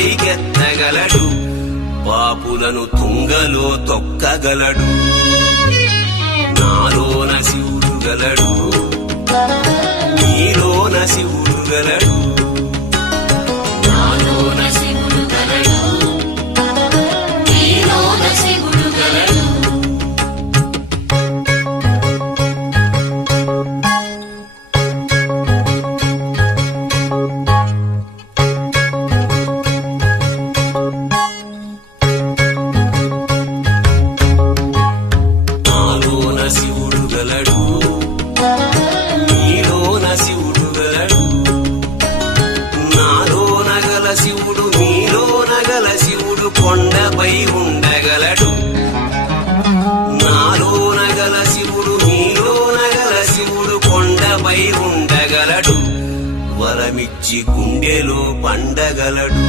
పైకెత్తగలడు, పాపులను తుంగలో తొక్కగలడు. నాలోన శివుడు గలడు, నీలోన శివుడు గలడు. నాలోన శివుడు గలడు, నీలోన శివుడు గలడు. నాలోన శివుడు గలడు, నీలోన శివుడు గలడు. నాలోన గల శివుడు నీలోన గల శివుడు కొండపై ఉండగలడు. నాలోన గల శివుడు నీలోన గల శివుడు కొండపై ఉండగలడు. వరమిచ్చి గుండెలో పండగలడు.